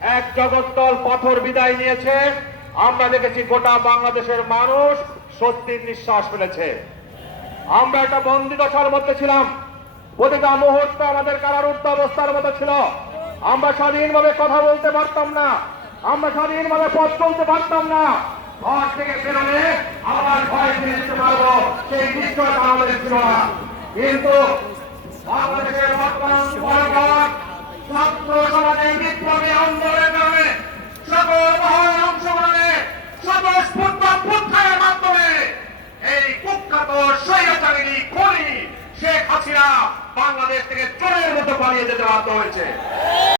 এক জগত্তল পাথর বিদায় নিয়েছে। আমরা দেখেছি গোটা বাংলাদেশের মানুষ সত্যির নিঃশ্বাস ফেলেছে। আমরা একটা বন্দি দশার মধ্যে ছিলাম। প্রতিটা মুহূর্তে আমাদের কারারুদ্ধ অবস্থার মতো ছিল। আমরা স্বাধীনভাবে কথা বলতে পারতাম না। আমরা স্বাধীনভাবে পথ চলতে পারতাম না। ঘর থেকে বেরোলে আবার ভয় ফিরে যেতে পারব। সেই নিশ্চয়তা আমাদের ছিল না। কিন্তু বাংলাদেশের বর্তমান সরকার ছাত্র সমাজের বাংলাদেশ থেকে চোরের মতো পালিয়ে যেতে বাধ্য হয়েছে।